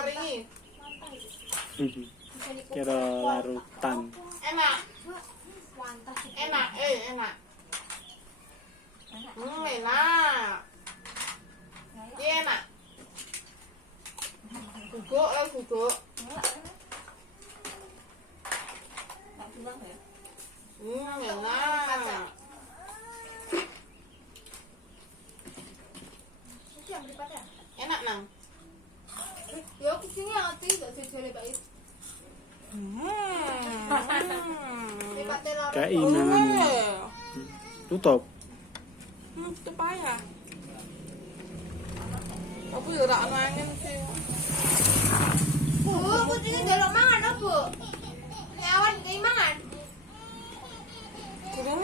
paringi. Kira larutan. Enak. Enak, enak. Enak. Iya enak. Guguk. Enak. Enak nang. Ya kucingnya ati gak jajale Pak. Kayak inangan. Tutup. Tutup aja. Aku ya ora angin sih. Bu, kucingnya jaluk mangan, Bu. Nyawan kayak mangan. Kurang